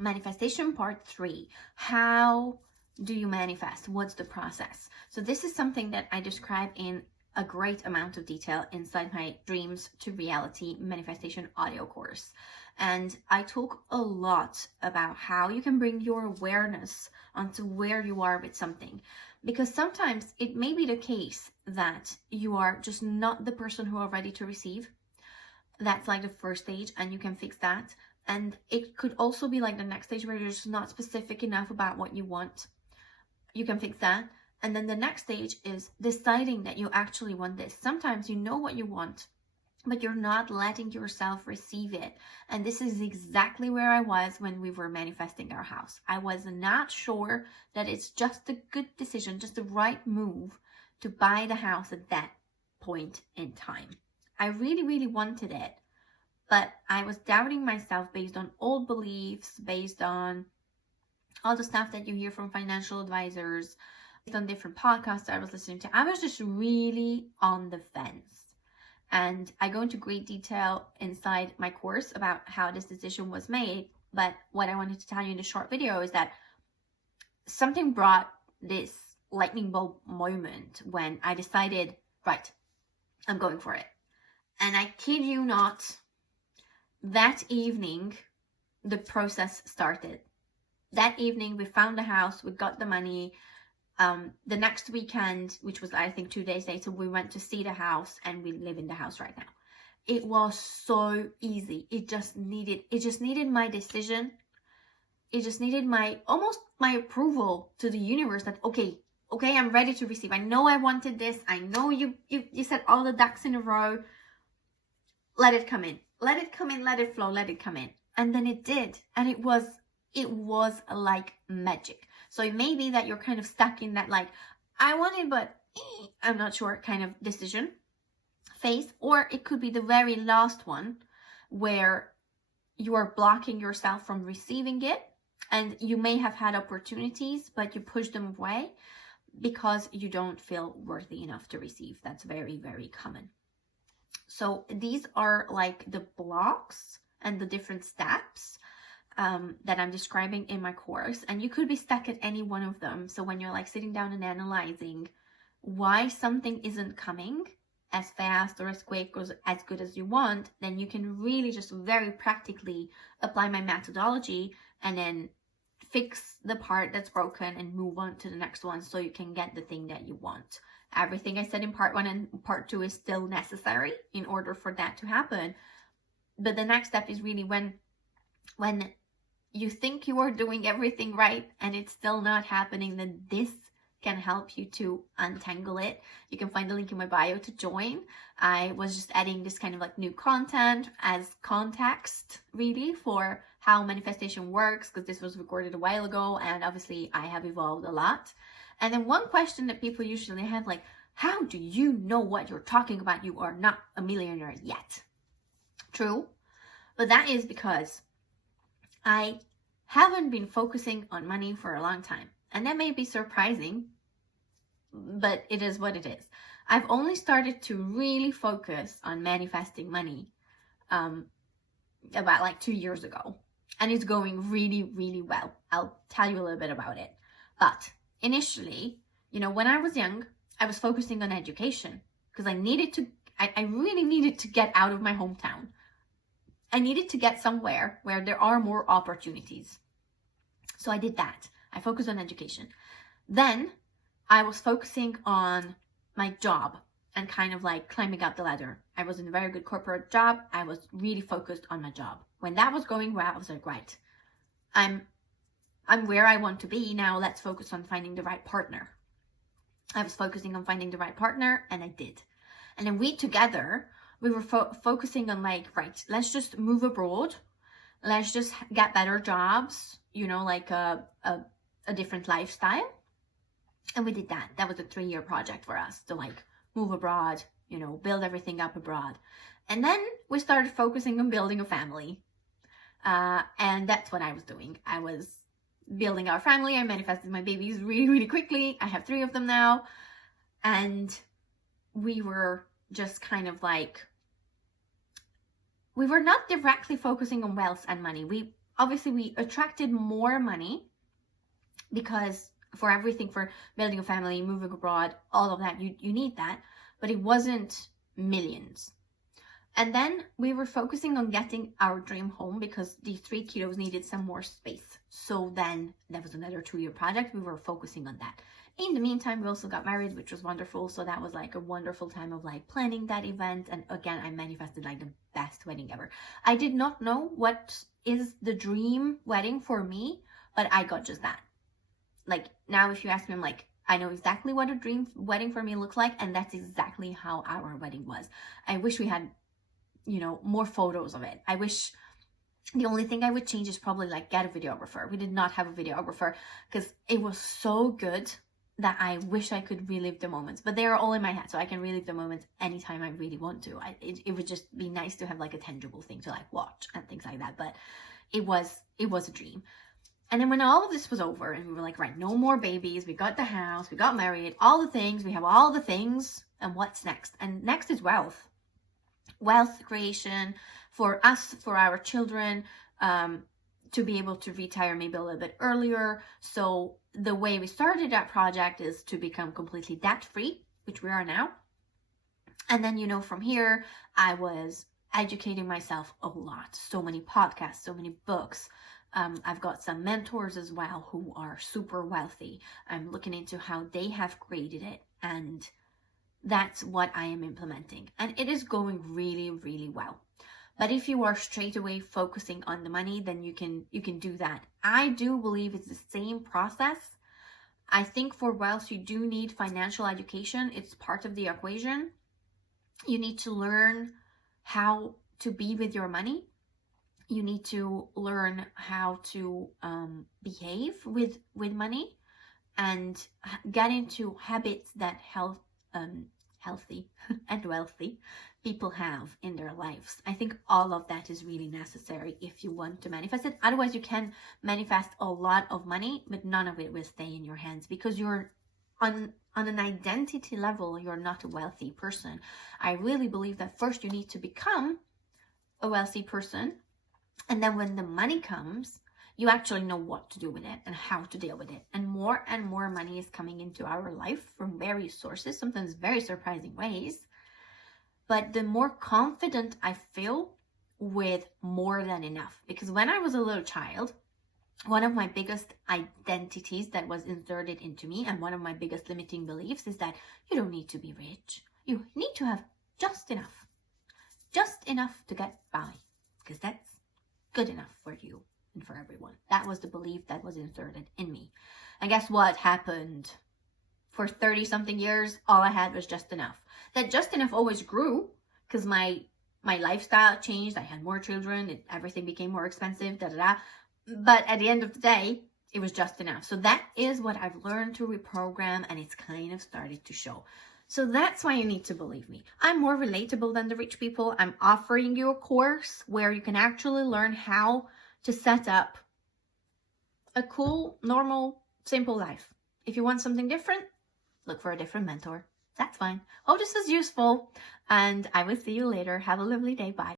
Manifestation part 3. How do you manifest? What's the process? So this is something that I describe in a great amount of detail inside my Dreams to Reality Manifestation audio course. And I talk a lot about how you can bring your awareness onto where you are with something. Because sometimes it may be the case that you are just not the person who are ready to receive. That's like the first stage, and you can fix that. And it could also be like the next stage where you're just not specific enough about what you want. You can fix that. And then the next stage is deciding that you actually want this. Sometimes you know what you want, but you're not letting yourself receive it. And this is exactly where I was when we were manifesting our house. I was not sure that it's just a good decision, just the right move to buy the house at that point in time. I really, really wanted it, but I was doubting myself based on old beliefs, based on all the stuff that you hear from financial advisors, based on different podcasts I was listening to. I was just really on the fence. And I go into great detail inside my course about how this decision was made. But what I wanted to tell you in this short video is that something brought this lightning bulb moment when I decided, right, I'm going for it. And I kid you not, that evening, the process started. That evening, we found the house, we got the money. The next weekend, which was, I think, 2 days later, we went to see the house, and we live in the house right now. It was so easy. It just needed my decision. It just needed my approval to the universe that, okay, I'm ready to receive. I know I wanted this. I know you set all the ducks in a row. Let it come in. Let it come in. Let it flow. Let it come in. And then it did. And it was like magic. So it may be that you're kind of stuck in that, like, I want it, but I'm not sure kind of decision phase. Or it could be the very last one where you are blocking yourself from receiving it. And you may have had opportunities, but you push them away because you don't feel worthy enough to receive. That's very, very common. So these are like the blocks and the different steps that I'm describing in my course. And you could be stuck at any one of them. So when you're like sitting down and analyzing why something isn't coming as fast or as quick or as good as you want, then you can really just very practically apply my methodology and then fix the part that's broken and move on to the next one so you can get the thing that you want. Everything I said in part 1 and part 2 is still necessary in order for that to happen. But the next step is really when you think you are doing everything right and it's still not happening, then this can help you to untangle it. You can find the link in my bio to join. I was just adding this kind of like new content as context really for how manifestation works, because this was recorded a while ago and obviously I have evolved a lot. And then one question that people usually have, like, how do you know what you're talking about? You are not a millionaire yet. True, but that is because I haven't been focusing on money for a long time. And that may be surprising, but it is what it is. I've only started to really focus on manifesting money about like 2 years ago. And it's going really, really well. I'll tell you a little bit about it. But initially, when I was young, I was focusing on education because I really needed to get out of my hometown. I needed to get somewhere where there are more opportunities. So I did that. I focused on education. Then I was focusing on my job and kind of like climbing up the ladder. I was in a very good corporate job. I was really focused on my job. When that was going well, I was like, right, I'm where I want to be. Now let's focus on finding the right partner. I was focusing on finding the right partner, and I did. And then we were focusing on like, right, let's just move abroad. Let's just get better jobs, like a different lifestyle. And we did that. That was a 3-year project for us to like move abroad, build everything up abroad. And then we started focusing on building a family. And that's what I was doing. I was building our family. I manifested my babies really, really quickly. I have 3 of them now. And we were just kind of like, we were not directly focusing on wealth and money. We obviously we attracted more money because for everything, for building a family, moving abroad, all of that, you need that, but it wasn't millions. And then we were focusing on getting our dream home because the 3 kiddos needed some more space. So then that was another 2-year project. We were focusing on that. In the meantime, we also got married, which was wonderful. So that was like a wonderful time of like planning that event. And again, I manifested like the best wedding ever. I did not know what is the dream wedding for me, but I got just that. Like now, if you ask me, I'm like, I know exactly what a dream wedding for me looks like. And that's exactly how our wedding was. I wish we had, you know, more photos of it. I wish the only thing I would change is probably like get a videographer. We did not have a videographer because it was so good that I wish I could relive the moments, but they are all in my head, so I can relive the moments anytime I really want to. It would just be nice to have like a tangible thing to like watch and things like that, but it was a dream. And then when all of this was over and we were like, right, no more babies, we got the house, we got married, all the things, we have all the things, and what's next? And next is wealth creation for us, for our children, to be able to retire maybe a little bit earlier. So the way we started that project is to become completely debt free, which we are now. And then, you know, from here, I was educating myself a lot. So many podcasts, so many books. I've got some mentors as well who are super wealthy. I'm looking into how they have created it, and that's what I am implementing. And it is going really, really well. But if you are straight away focusing on the money, then you can do that. I do believe it's the same process. I think for wealth, you do need financial education. It's part of the equation. You need to learn how to be with your money. You need to learn how to behave with money and get into habits that healthy and wealthy people have in their lives. I think all of that is really necessary if you want to manifest it. Otherwise, you can manifest a lot of money, but none of it will stay in your hands because you're on an identity level, you're not a wealthy person. I really believe that first you need to become a wealthy person. And then when the money comes, you actually know what to do with it and how to deal with it. And more money is coming into our life from various sources, sometimes very surprising ways. But the more confident I feel with more than enough. Because when I was a little child, one of my biggest identities that was inserted into me and one of my biggest limiting beliefs is that you don't need to be rich. You need to have just enough to get by, because that's good enough for you and for everyone. That was the belief that was inserted in me. And guess what happened? For 30 something years, all I had was just enough. That just enough always grew because my lifestyle changed. I had more children. Everything became more expensive, But at the end of the day, it was just enough. So that is what I've learned to reprogram, and it's kind of started to show. So that's why you need to believe me. I'm more relatable than the rich people. I'm offering you a course where you can actually learn how to set up a cool, normal, simple life. If you want something different, look for a different mentor. That's fine. Hope this is useful, and I will see you later. Have a lovely day. Bye.